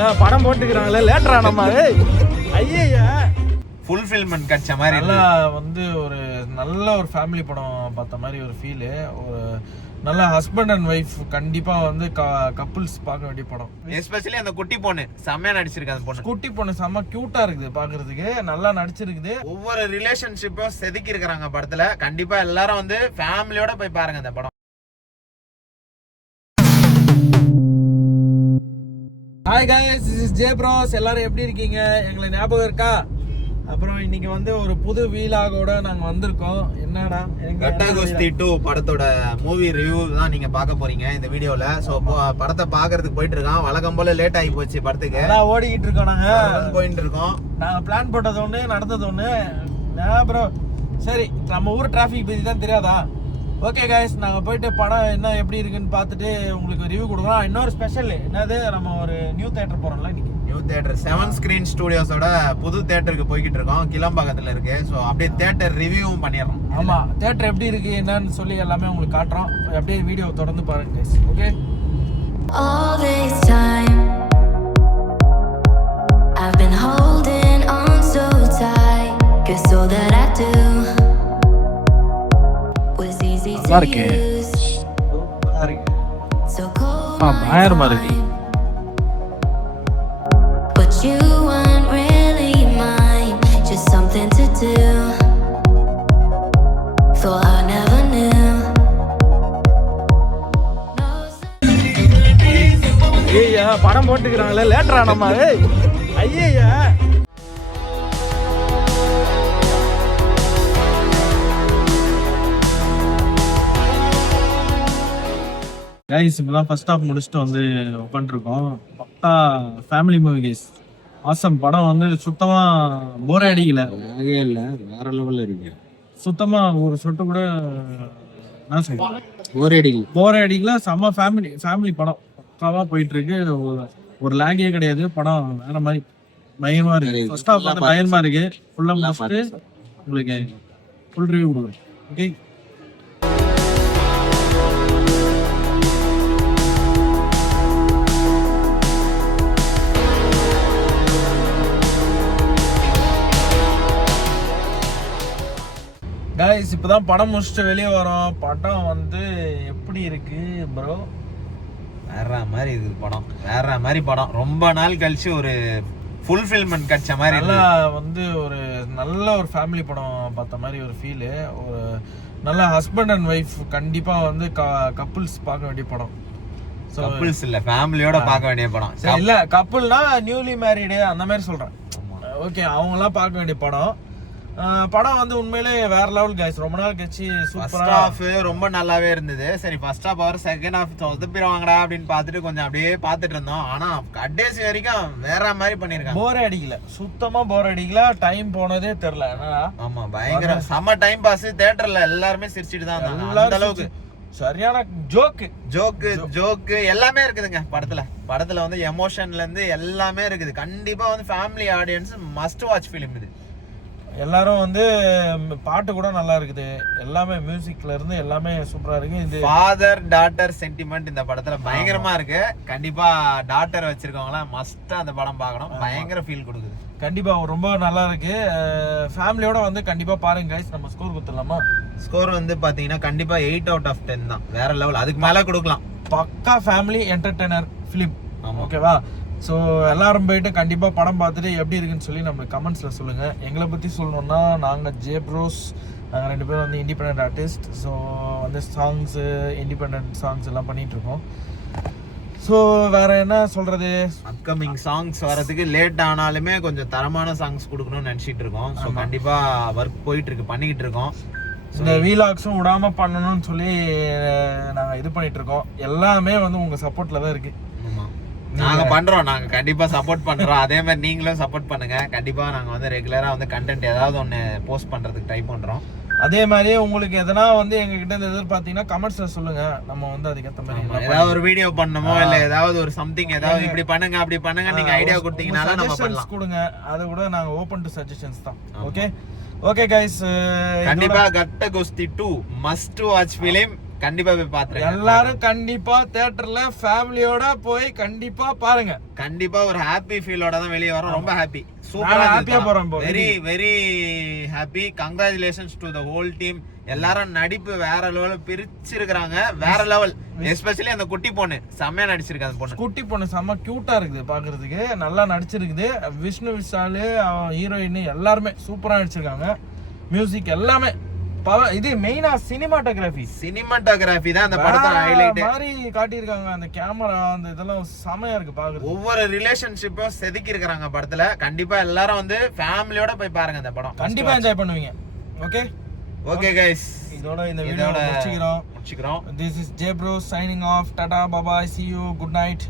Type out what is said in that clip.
ஐயா படம் போட்டுக்கிறாங்களே லேட்டரா நம்ம ஐயா ஃபுல்ஃபில்மெண்ட் கிடைச்ச மாதிரி நல்லா வந்து ஒரு நல்ல ஒரு ஃபேமிலி படம் பார்த்த மாதிரி ஒரு ஃபீலு. ஒரு நல்ல ஹஸ்பண்ட் அண்ட் ஒய்ஃப் கண்டிப்பா வந்து கப்புள்ஸ் பார்க்க வேண்டிய படம். எஸ்பெஷலி அந்த குட்டி பொண்ணு செம்மையா நடிச்சிருக்கு. அந்த பொண்ணு குட்டி பொண்ணு செம்ம கியூட்டா இருக்குது பாக்குறதுக்கு, நல்லா நடிச்சிருக்குது. ஒவ்வொரு ரிலேஷன்ஷிப்பும் செதுக்கி இருக்கிறாங்க படத்துல. கண்டிப்பா எல்லாரும் வந்து ஃபேமிலியோட போய் பாருங்க இந்த படம். Hi guys, this is J Bros. எல்லாரும் எப்படி இருக்கீங்க? எங்களுக்கு ஞாபகம் இருக்கா? அப்புறம் இன்னைக்கு வந்து ஒரு புது வீலாகோட நாங்க வந்திருக்கோம். என்னடா கட்டாகோஸ்தி 2 படத்தோட மூவி ரிவ்யூ தான் நீங்க பார்க்க போறீங்க இந்த வீடியோல. சோ படத்தை பாக்குறதுக்கு போயிட்டு இருக்கோம். வழக்கம் போல லேட் ஆகி போச்சு படத்துக்கு. எல்லாம் ஓடிக்கிட்டு இருக்கோம். நாங்க போயிட்டு இருக்கோம். நாங்க பிளான் போட்டது ஒண்ணு, நடந்தது ஒண்ணு. ப்ரோ சரி, நம்ம ஊர் டிராஃபிக் பத்தி தான் தெரியாதா? ஓகே கைஸ், நாங்கள் போயிட்டு படம் என்ன எப்படி இருக்குன்னு பார்த்துட்டு உங்களுக்கு ரிவ்யூ கொடுக்கலாம். இன்னொரு ஸ்பெஷல் என்னது, நம்ம ஒரு நியூ தேட்டர் போகிறோம்ல இன்னைக்கு. நியூ தேட்டர் 7 ஸ்க்ரீன் ஸ்டுடியோஸோட புது தேட்டருக்கு போய்கிட்டு இருக்கோம். கிளம்பாக்கத்தில் இருக்கு. ஸோ அப்படியே தேட்டர் ரிவ்யூவும் பண்ணிடுறோம். ஆமாம், தேட்டர் எப்படி இருக்கு என்னன்னு சொல்லி எல்லாமே உங்களுக்கு காட்டுறோம். அப்படியே வீடியோ தொடர்ந்து பாருங்க guys. Okay. All this time I've been holding on so tight, 'cause all that I do was easy to use. So cold பயங்கரமா இருக்கு. but you weren't really mine, just something to do. Thought I never knew. ஐயா படம் போட்டுக்கிறாங்களே லேட்டரா நம்ம ஐயா. Guys இப்போதான் first half முடிச்சுட்டு வந்து உட்காந்துருக்கோம். பக்கா ஃபேமிலி மூவி கைஸ். ஆசம் படம் வந்து சுத்தமா போர் அடிக்கல. இல்லை, வேற லெவலில் இருக்கு. சுத்தமா ஒரு சொட்டு கூட என்ன சொல்றேன், போர் அடிக்கல. செம்ம ஃபேமிலி படம் பக்காவா போயிட்டு இருக்கு. ஒரு லேங்கே கிடையாது. படம் வேற மாதிரி பயமா இருக்கு. ஃபர்ஸ்ட் ஹாஃப் வந்து பயமா இருக்கு. ஃபுல்லா முடிச்சுட்டு உங்களுக்கு ஃபுல் ரிவ்யூ கொடுக்குறேன். ஓகே. கைஸ் இப்போதான் படம் முடிச்சுட்டு வெளியே வரோம். படம் வந்து எப்படி இருக்கு ப்ரோ? வேற மாதிரி இருக்குது படம். வேற மாதிரி படம். ரொம்ப நாள் கழிச்சு ஒரு ஃபுல்ஃபில்மெண்ட் கிடைச்ச மாதிரி. நல்லா வந்து ஒரு நல்ல ஒரு ஃபேமிலி படம் பார்த்த மாதிரி ஒரு ஃபீலு. ஒரு நல்ல ஹஸ்பண்ட் அண்ட் ஒய்ஃப் கண்டிப்பா வந்து கப்புள்ஸ் பார்க்க வேண்டிய படம். ஸோ கப்புள்ஸ் இல்ல, ஃபேமிலியோட பார்க்க வேண்டிய படம். இல்ல கப்புள்னா நியூலி மேரிடு அந்த மாதிரி சொல்றேன். ஓகே, அவங்களாம் பார்க்க வேண்டிய படம். படம் வந்து உண்மையிலே வேற லெவல் கைஸ். ரொம்ப நாள் கழிச்சு ஃபர்ஸ்ட் ஹாஃப் ரொம்ப நல்லாவே இருந்தது. சரி, ஃபர்ஸ்ட் ஹாஃப் அவர் செகண்ட் ஹாஃப் சொதப்பிடுவாங்கடா அப்படின்னு பார்த்துட்டு கொஞ்சம் அப்படியே பார்த்துட்டு இருந்தோம். ஆனா கடைசி வரைக்கும் வேற மாதிரி பண்ணிருக்காங்க. போரே அடிக்கல, சுத்தமா போர் அடிக்கல. டைம் போனதே தெரியல. ஆமா, பயங்கர செம்ம டைம் பாஸ். தியேட்டர்ல எல்லாருமே சிரிச்சிட்டு தான் இருந்தாங்க. அந்த அளவுக்கு சரியான ஜோக்கு எல்லாமே இருக்குதுங்க படத்துல வந்து எமோஷன்ல இருந்து எல்லாமே இருக்குது. கண்டிப்பா வந்து family audience must watch film இது. எல்லாரும் வந்து பாட்டு கூட நல்லா இருக்குது. எல்லாமே மியூசிக்ல இருந்து எல்லாமே சூப்பரா இருக்கு. இது ஃபாதர் டாட்டர் சென்டிமெண்ட் இந்த படத்துல பயங்கரமா இருக்கு. கண்டிப்பா டாட்டர் வச்சிருக்கவங்களா மஸ்ட் அந்த படம் பார்க்கணும். பயங்கர ஃபீல் கொடுக்குது. கண்டிப்பா ரொம்ப நல்லா இருக்கு. ஃபேமிலியோட வந்து கண்டிப்பா பாருங்க கைஸ். நம்ம ஸ்கோர் கொடுத்துடலாமா? ஸ்கோர் வந்து பாத்தீங்கன்னா கண்டிப்பா 8 out of 10 தான். வேற லெவல். அதுக்கு மேல கொடுக்கலாம். பக்கா ஃபேமிலி என்டர்டெய்னர் ஃபிலிம். ஓகேவா? ஸோ எல்லாரும் போயிட்டு கண்டிப்பாக படம் பார்த்துட்டு எப்படி இருக்குன்னு சொல்லி நம்மளுக்கு கமெண்ட்ஸில் சொல்லுங்கள். எங்களை பற்றி சொல்லணுன்னா நாங்கள் ஜே ப்ரோஸ். நாங்கள் 2 பேரும் வந்து இண்டிபெண்டன்ட் ஆர்டிஸ்ட். ஸோ வந்து சாங்ஸு இண்டிபெண்டன்ட் சாங்ஸ் எல்லாம் பண்ணிகிட்ருக்கோம். ஸோ வேறு என்ன சொல்கிறது, அப்கமிங் சாங்ஸ் வரதுக்கு லேட் ஆனாலுமே கொஞ்சம் தரமான சாங்ஸ் கொடுக்கணும்னு நினச்சிட்டு இருக்கோம். ஸோ கண்டிப்பாக ஒர்க் போயிட்டுருக்கு, பண்ணிக்கிட்டு இருக்கோம். இந்த வீலாக்ஸும் விடாமல் பண்ணணும்னு சொல்லி நாங்கள் இது பண்ணிகிட்ருக்கோம். எல்லாமே வந்து உங்கள் சப்போர்ட்டில் தான் இருக்குது. நாங்க பண்றோம், நாங்க கண்டிப்பா சப்போர்ட் பண்றோம். அதே மாதிரி நீங்களும் சப்போர்ட் பண்ணுங்க. கண்டிப்பா நாங்க வந்து ரெகுலரா வந்து கண்டென்ட் ஏதாவது ஒண்ணு போஸ்ட் பண்றதுக்கு ட்ரை பண்றோம். அதே மாதிரி உங்களுக்கு எதனா வந்து எங்ககிட்ட இருந்து எதிர்பார்த்தீங்கன்னா கமெண்ட்ஸ்ல சொல்லுங்க. நம்ம வந்து அதுக்கேற்ற மாதிரி ஏதாவது ஒரு வீடியோ பண்ணணுமோ இல்ல ஏதாவது ஒரு சம்திங் ஏதாவது இப்படி பண்ணுங்க அப்படி பண்ணுங்க நீங்க ஐடியா கொடுத்தீங்கன்னா நம்ம பண்ணலாம். கொடுங்க, அது கூட நாங்க ஓபன் டு சஜஷன்ஸ் தான். ஓகே கைஸ், கண்டிப்பா கட்டாகோஸ்தி 2 மஸ்ட் வாட்ச் ஃபிலிம். கண்டிப்பா போய் பாத்துருங்க. எல்லாரும் கண்டிப்பா தியேட்டர்ல ஃபேமிலியோட போய் கண்டிப்பா பாருங்க. கண்டிப்பா ஒரு ஹாப்பி ஃபீலோட தான் வெளியே வரோம். ரொம்ப ஹாப்பி, நான் சூப்பரா happy ஆ போறேன் bro. Very very happy. Congratulations to the whole team. எல்லாரும் நடிப்பு வேற லெவல் பிரிச்சிருக்காங்க, வேற லெவல். எஸ்பெஷலி அந்த குட்டி பொண்ணு செம்மையா நடிச்சிருக்கு. அந்த பொண்ணு குட்டி பொண்ணு செம்ம கியூட்டா இருக்குது பாக்குறதுக்கு, நல்லா நடிச்சிருக்குது. விஷ்ணு விஷாலு ஹீரோயின் எல்லாருமே சூப்பரா நடிச்சிருக்காங்க. மியூசிக் எல்லாமே இது மெயினா சினிமாட்டோகிராஃபி தான் அந்த படத்தோட ஹைலைட் மாதிரி காட்டியிருக்காங்க. அந்த கேமரா அந்த இதெல்லாம் செமையா இருக்கு பாக்குறது. ஒவ்வொரு ரிலேஷன்ஷிப்பும் செதுக்கி இருக்காங்க படத்துல. கண்டிப்பா எல்லாரும் வந்து ஃபேமிலியோட போய் பாருங்க இந்த படம். கண்டிப்பா என்ஜாய் பண்ணுவீங்க. ஓகே ஓகே கைஸ், இதோட இந்த வீடியோட முடிச்சுக்கிறோம். முடிச்சுக்கிறோம். This is J Bro signing off. Tata, bye bye, see you, good night.